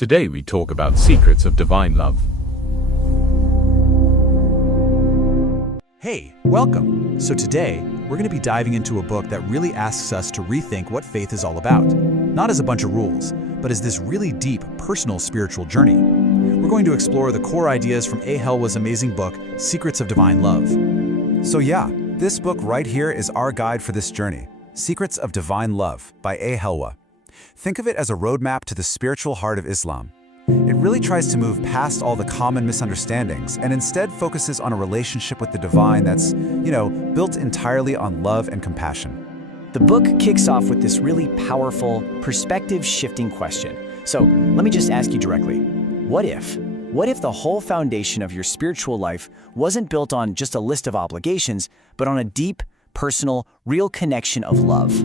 Today we talk about secrets of divine love. Hey, welcome! So today, we're going to be diving into a book that really asks us to rethink what faith is all about. Not as a bunch of rules, but as this really deep, personal spiritual journey. We're going to explore the core ideas from A. Helwa's amazing book, Secrets of Divine Love. So yeah, this book right here is our guide for this journey, Secrets of Divine Love by A. Helwa. Think of it as a roadmap to the spiritual heart of Islam. It really tries to move past all the common misunderstandings and instead focuses on a relationship with the divine that's, built entirely on love and compassion. The book kicks off with this really powerful, perspective-shifting question. So let me just ask you directly, what if? What if the whole foundation of your spiritual life wasn't built on just a list of obligations, but on a deep, personal, real connection of love?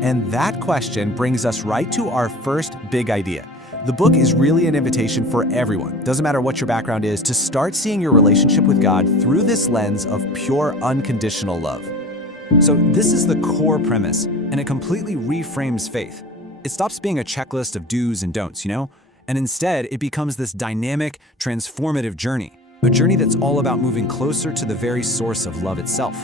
And that question brings us right to our first big idea. The book is really an invitation for everyone, doesn't matter what your background is, to start seeing your relationship with God through this lens of pure, unconditional love. So this is the core premise, and it completely reframes faith. It stops being a checklist of do's and don'ts, and instead it becomes this dynamic, transformative journey, a journey that's all about moving closer to the very source of love itself.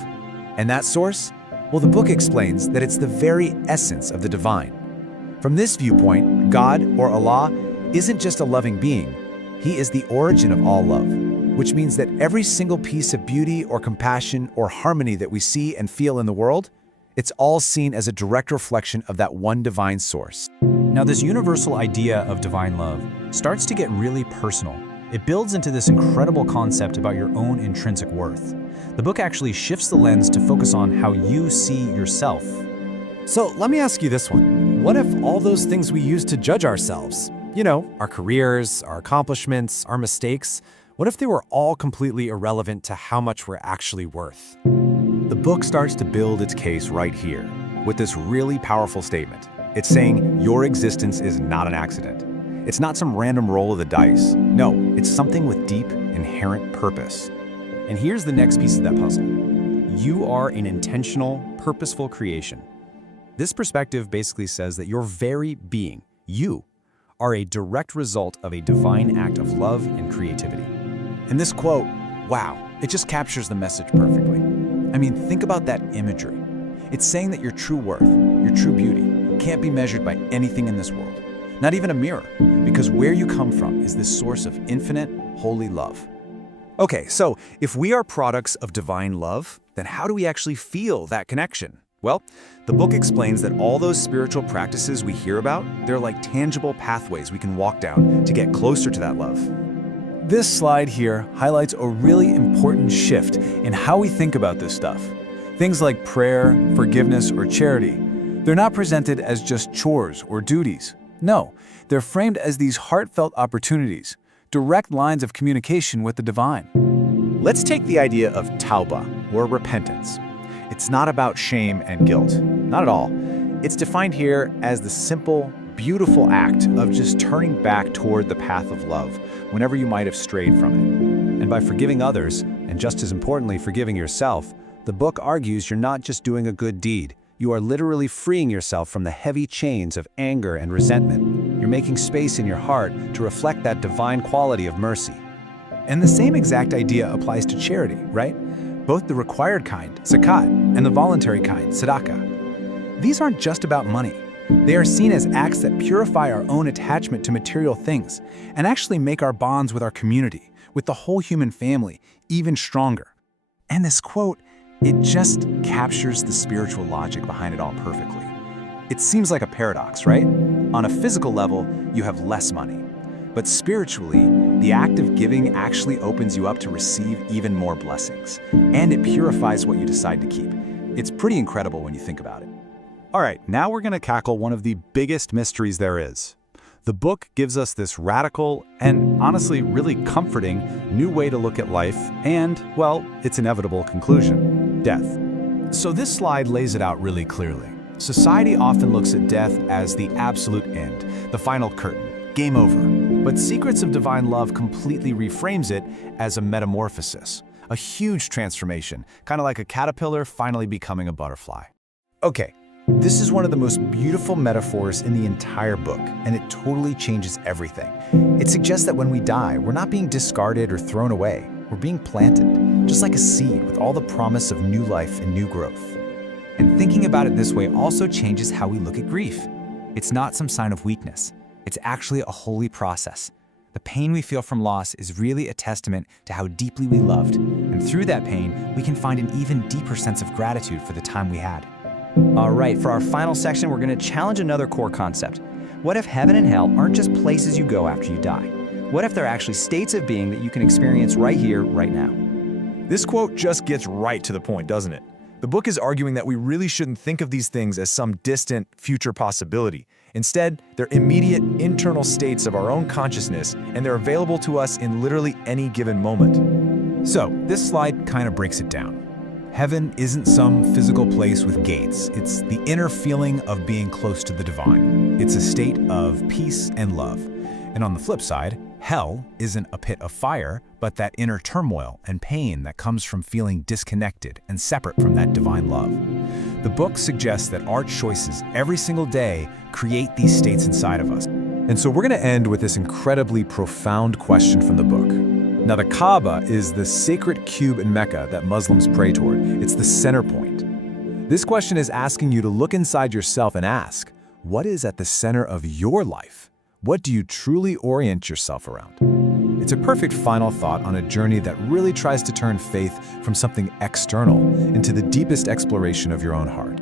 And that source? Well, the book explains that it's the very essence of the divine. From this viewpoint, God, or Allah, isn't just a loving being. He is the origin of all love, which means that every single piece of beauty or compassion or harmony that we see and feel in the world, it's all seen as a direct reflection of that one divine source. Now, this universal idea of divine love starts to get really personal. It builds into this incredible concept about your own intrinsic worth. The book actually shifts the lens to focus on how you see yourself. So let me ask you this one. What if all those things we use to judge ourselves, our careers, our accomplishments, our mistakes, what if they were all completely irrelevant to how much we're actually worth? The book starts to build its case right here with this really powerful statement. It's saying your existence is not an accident. It's not some random roll of the dice. No, it's something with deep, inherent purpose. And here's the next piece of that puzzle. You are an intentional, purposeful creation. This perspective basically says that your very being, you, are a direct result of a divine act of love and creativity. And this quote, wow, it just captures the message perfectly. I mean, think about that imagery. It's saying that your true worth, your true beauty, can't be measured by anything in this world, not even a mirror, because where you come from is this source of infinite, holy love. Okay, so if we are products of divine love, then how do we actually feel that connection? Well, the book explains that all those spiritual practices we hear about, they're like tangible pathways we can walk down to get closer to that love. This slide here highlights a really important shift in how we think about this stuff. Things like prayer, forgiveness, or charity, they're not presented as just chores or duties. No, they're framed as these heartfelt opportunities, direct lines of communication with the divine. Let's take the idea of tauba, or repentance. It's not about shame and guilt, not at all. It's defined here as the simple, beautiful act of just turning back toward the path of love whenever you might have strayed from it. And by forgiving others, and just as importantly, forgiving yourself, the book argues you're not just doing a good deed. You are literally freeing yourself from the heavy chains of anger and resentment. You're making space in your heart to reflect that divine quality of mercy. And the same exact idea applies to charity, right? Both the required kind, zakat, and the voluntary kind, tzedakah. These aren't just about money. They are seen as acts that purify our own attachment to material things and actually make our bonds with our community, with the whole human family, even stronger. And this quote, it just captures the spiritual logic behind it all perfectly. It seems like a paradox, right? On a physical level, you have less money. But spiritually, the act of giving actually opens you up to receive even more blessings. And it purifies what you decide to keep. It's pretty incredible when you think about it. All right, now we're going to tackle one of the biggest mysteries there is. The book gives us this radical and honestly really comforting new way to look at life and, well, its inevitable conclusion, death. So this slide lays it out really clearly. Society often looks at death as the absolute end, the final curtain, game over. But Secrets of Divine Love completely reframes it as a metamorphosis, a huge transformation, kind of like a caterpillar finally becoming a butterfly. Okay, This is one of the most beautiful metaphors in the entire book, and it totally changes everything. It suggests that when we die, we're not being discarded or thrown away. We're being planted, just like a seed with all the promise of new life and new growth. And thinking about it this way also changes how we look at grief. It's not some sign of weakness. It's actually a holy process. The pain we feel from loss is really a testament to how deeply we loved. And through that pain, we can find an even deeper sense of gratitude for the time we had. All right, for our final section, we're going to challenge another core concept. What if heaven and hell aren't just places you go after you die? What if they're actually states of being that you can experience right here, right now? This quote just gets right to the point, doesn't it? The book is arguing that we really shouldn't think of these things as some distant future possibility. Instead, they're immediate internal states of our own consciousness, and they're available to us in literally any given moment. So, this slide kind of breaks it down. Heaven isn't some physical place with gates. It's the inner feeling of being close to the divine. It's a state of peace and love. And on the flip side, hell isn't a pit of fire, but that inner turmoil and pain that comes from feeling disconnected and separate from that divine love. The book suggests that our choices every single day create these states inside of us. And so we're going to end with this incredibly profound question from the book. Now, the Kaaba is the sacred cube in Mecca that Muslims pray toward. It's the center point. This question is asking you to look inside yourself and ask, what is at the center of your life? What do you truly orient yourself around? It's a perfect final thought on a journey that really tries to turn faith from something external into the deepest exploration of your own heart.